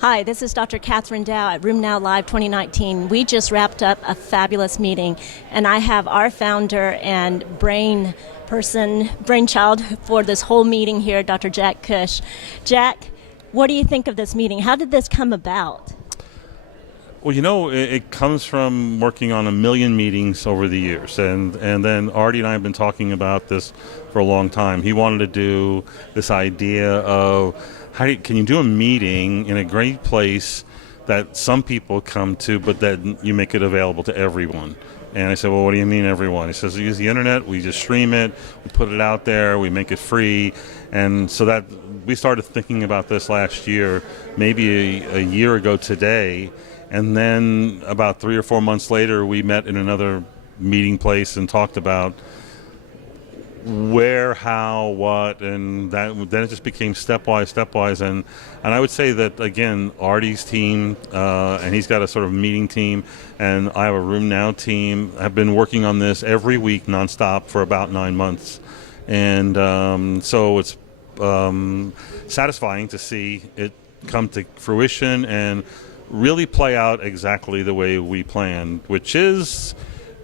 Hi, this is Dr. Catherine Dow at Rheumnow Live 2019. We just wrapped up a fabulous meeting, and I have our founder and brainchild for this whole meeting here, Dr. Jack Cush. Jack, what do you think of this meeting? How did this come about? Well, it comes from working on a million meetings over the years, and then Artie and I have been talking about this for a long time. He wanted to do this idea of can you do a meeting in a great place that some people come to, but then you make it available to everyone. And I said, well, what do you mean everyone? He says, we use the internet, we just stream it, we put it out there, we make it free. And so that we started thinking about this last year, maybe a year ago today. And then about 3 or 4 months later, we met in another meeting place and talked about where, how, what, and then it just became stepwise. And I would say that, again, Artie's team, and he's got a sort of meeting team, and I have a Rheumnow team, have been working on this every week nonstop for about 9 months. And so it's satisfying to see it come to fruition and really play out exactly the way we planned, which is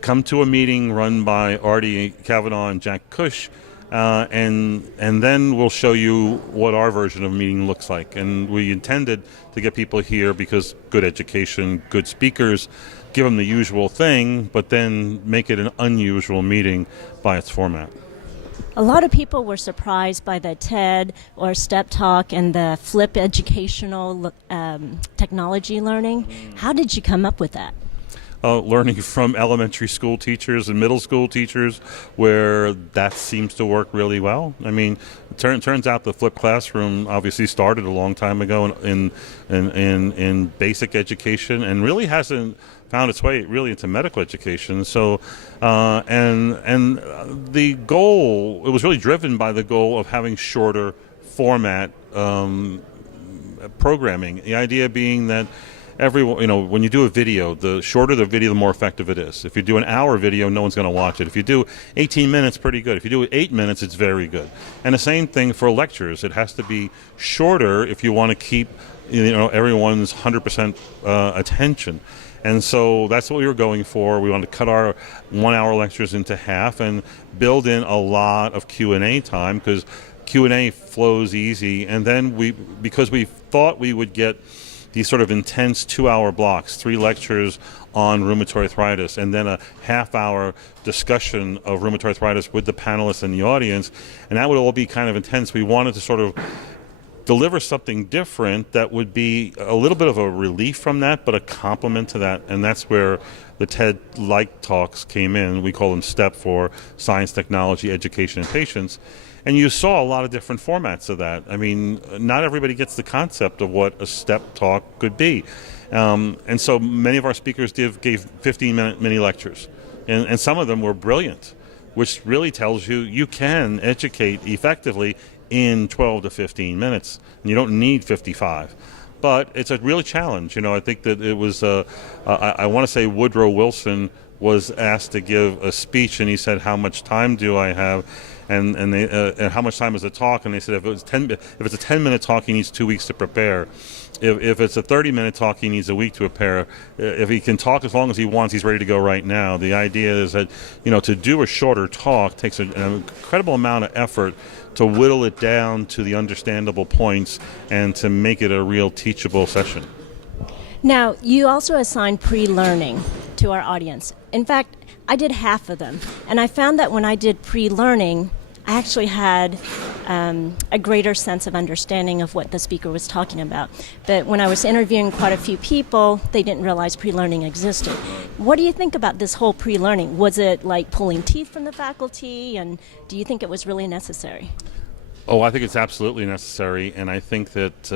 come to a meeting run by Artie Kavanaugh and Jack Cush, and then we'll show you what our version of a meeting looks like. And we intended to get people here because good education, good speakers, give them the usual thing, but then make it an unusual meeting by its format. A lot of people were surprised by the TED or Step Talk and the flip educational technology learning. How did you come up with that? Learning from elementary school teachers and middle school teachers, where that seems to work really well. I mean, it turns out the flipped classroom obviously started a long time ago in basic education and really hasn't found its way really into medical education. So, and the goal, it was really driven by the goal of having shorter format programming. The idea being that when you do a video, the shorter the video, the more effective it is. If you do an hour video, no one's going to watch it. If you do 18 minutes, pretty good. If you do 8 minutes, it's very good. And the same thing for lectures. It has to be shorter if you want to keep everyone's 100% attention. And so that's what we were going for. We wanted to cut our 1 hour lectures into half and build in a lot of Q&A time, because Q&A flows easy. And then because we thought we would get these sort of intense 2 hour blocks, 3 lectures on rheumatoid arthritis, and then a half-hour discussion of rheumatoid arthritis with the panelists and the audience, and that would all be kind of intense. We wanted to sort of deliver something different that would be a little bit of a relief from that, but a complement to that, and that's where the TED-like talks came in. We call them STEP, for Science, Technology, Education, and Patients. And you saw a lot of different formats of that. I mean, not everybody gets the concept of what a STEP talk could be. And so many of our speakers gave 15-minute mini lectures. And some of them were brilliant, which really tells you can educate effectively in 12 to 15 minutes. And you don't need 55. But it's a real challenge. I think that it was, I want to say Woodrow Wilson was asked to give a speech, and he said, how much time do I have? And how much time is a talk? And they said if it's a 10-minute talk, he needs 2 weeks to prepare. If it's a 30-minute talk, he needs a week to prepare. If he can talk as long as he wants, he's ready to go right now. The idea is that to do a shorter talk takes an incredible amount of effort to whittle it down to the understandable points and to make it a real teachable session. Now, you also assigned pre-learning to our audience. In fact, I did half of them, and I found that when I did pre-learning, I actually had a greater sense of understanding of what the speaker was talking about. But when I was interviewing quite a few people, they didn't realize pre-learning existed. What do you think about this whole pre-learning? Was it like pulling teeth from the faculty, and do you think it was really necessary? Oh, I think it's absolutely necessary, and I think that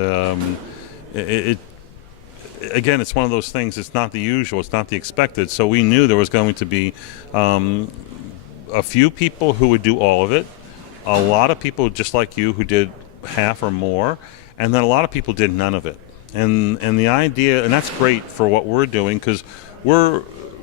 again, it's one of those things. It's not the usual. It's not the expected. So we knew there was going to be a few people who would do all of it, a lot of people just like you who did half or more, and then a lot of people did none of it. And the idea, and that's great for what we're doing, because we're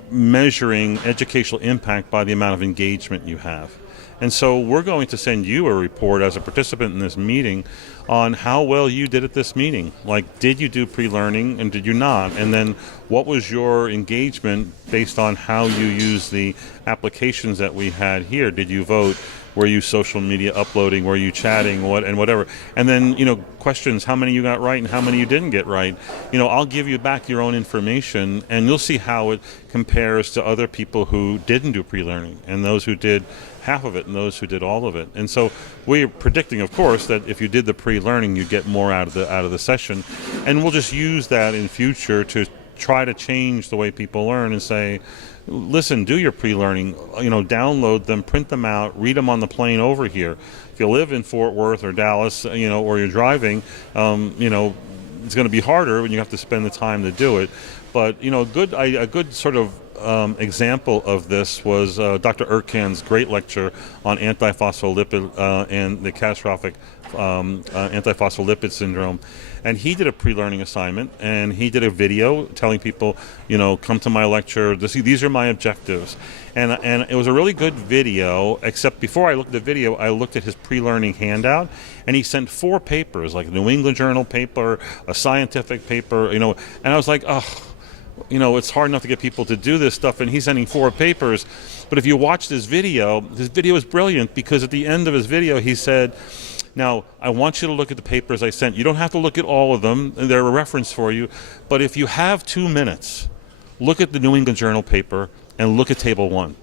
measuring educational impact by the amount of engagement you have. And so we're going to send you a report as a participant in this meeting on how well you did at this meeting. Like, did you do pre-learning and did you not? And then what was your engagement based on how you used the applications that we had here? Did you vote? Were you social media uploading? Were you chatting? Whatever. And then, questions, how many you got right and how many you didn't get right. I'll give you back your own information and you'll see how it compares to other people who didn't do pre-learning and those who did half of it and those who did all of it. And so we're predicting, of course, that if you did the pre-learning, you'd get more out of the session. And we'll just use that in future to try to change the way people learn and say, listen, do your pre-learning, download them, print them out, read them on the plane over here. If you live in Fort Worth or Dallas, or you're driving, it's going to be harder when you have to spend the time to do it. But, a good sort of example of this was Dr. Erkan's great lecture on antiphospholipid and the catastrophic antiphospholipid syndrome. And he did a pre-learning assignment, and he did a video telling people, come to my lecture. These are my objectives. And it was a really good video, except before I looked at the video, I looked at his pre-learning handout, and he sent 4 papers, like a New England Journal paper, a scientific paper, and I was like, it's hard enough to get people to do this stuff, and he's sending 4 papers. But if you watch this video is brilliant, because at the end of his video, he said, now, I want you to look at the papers I sent. You don't have to look at all of them. They're a reference for you. But if you have 2 minutes, look at the New England Journal paper and look at Table 1.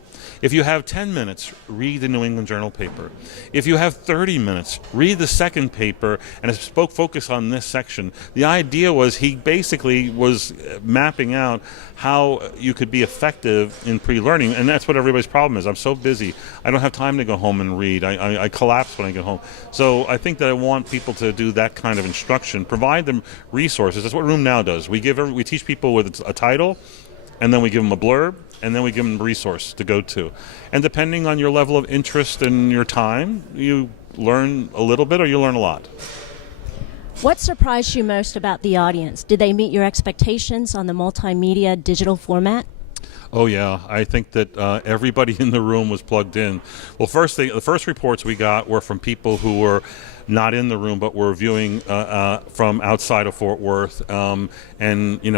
If you have 10 minutes, read the New England Journal paper. If you have 30 minutes, read the second paper and focus on this section. The idea was he basically was mapping out how you could be effective in pre-learning, and that's what everybody's problem is. I'm so busy. I don't have time to go home and read. I collapse when I get home. So I think that I want people to do that kind of instruction, provide them resources. That's what Rheumnow does. We teach people with a title, and then we give them a blurb, and then we give them a resource to go to. And depending on your level of interest and your time, you learn a little bit or you learn a lot. What surprised you most about the audience? Did they meet your expectations on the multimedia digital format? Oh, yeah. I think that everybody in the room was plugged in. Well, the first reports we got were from people who were not in the room but were viewing from outside of Fort Worth. And,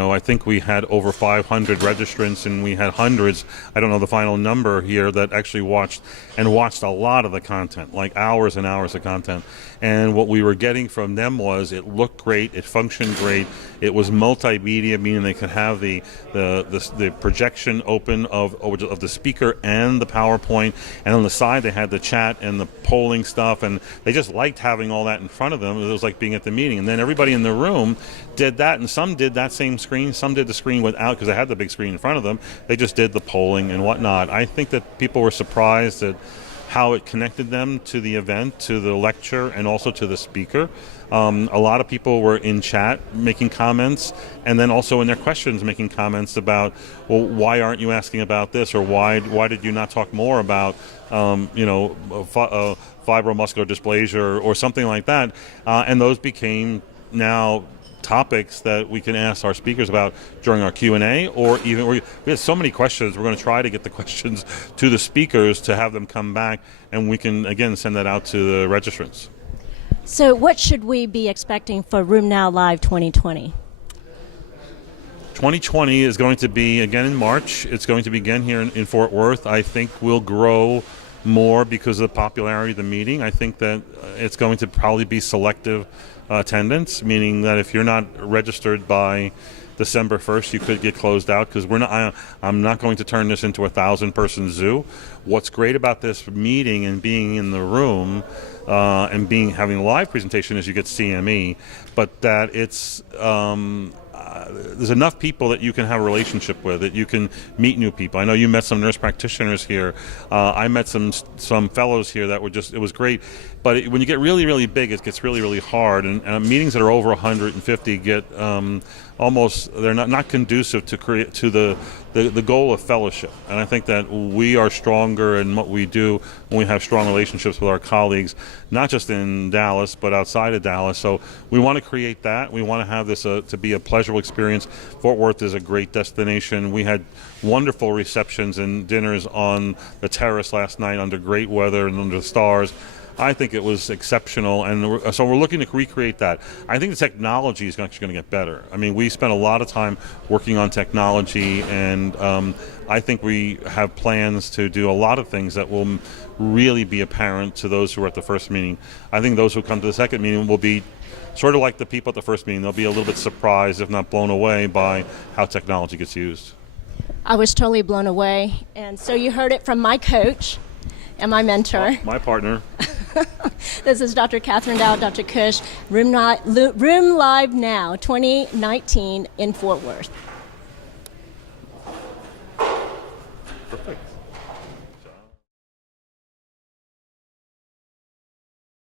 I think we had over 500 registrants, and we had hundreds, I don't know the final number here, that actually watched a lot of the content, like hours and hours of content. And what we were getting from them was it looked great, it functioned great, it was multimedia, meaning they could have the projection open of the speaker and the PowerPoint, and on the side they had the chat and the polling stuff, and they just liked having all that in front of them. It was like being at the meeting. And then everybody in the room did that, and some did that same screen, some did the screen without, because they had the big screen in front of them. They just did the polling and whatnot. I think that people were surprised at how it connected them to the event, to the lecture, and also to the speaker. A lot of people were in chat making comments, and then also in their questions making comments about, well, why aren't you asking about this, or why did you not talk more about fibromuscular dysplasia or something like that, and those became now topics that we can ask our speakers about during our Q&A, or even we have so many questions. We're going to try to get the questions to the speakers to have them come back, and we can again send that out to the registrants. So what should we be expecting for Rheumnow Live 2020? 2020 is going to be again in March. It's going to be again here in Fort Worth. I think we'll grow more because of the popularity of the meeting. I think that it's going to probably be selective attendance, meaning that if you're not registered by December 1st, you could get closed out, because I'm not going to turn this into a 1,000-person zoo. What's great about this meeting and being in the room and having a live presentation is you get CME, but that it's there's enough people that you can have a relationship with, that you can meet new people. I know you met some nurse practitioners here. I met some fellows here that were it was great. But when you get really, really big, it gets really, really hard. And meetings that are over 150 get almost, they're not conducive to the goal of fellowship. And I think that we are stronger in what we do when we have strong relationships with our colleagues, not just in Dallas, but outside of Dallas. So we want to create that. We want to have this to be a pleasurable experience. Fort Worth is a great destination. We had wonderful receptions and dinners on the terrace last night under great weather and under the stars. I think it was exceptional, and so we're looking to recreate that. I think the technology is actually going to get better. I mean, we spent a lot of time working on technology, and I think we have plans to do a lot of things that will really be apparent to those who are at the first meeting. I think those who come to the second meeting will be sort of like the people at the first meeting. They'll be a little bit surprised, if not blown away, by how technology gets used. I was totally blown away. And so you heard it from my coach and my mentor. My partner. This is Dr. Catherine Dow, Dr. Cush, Room Live Now 2019 in Fort Worth.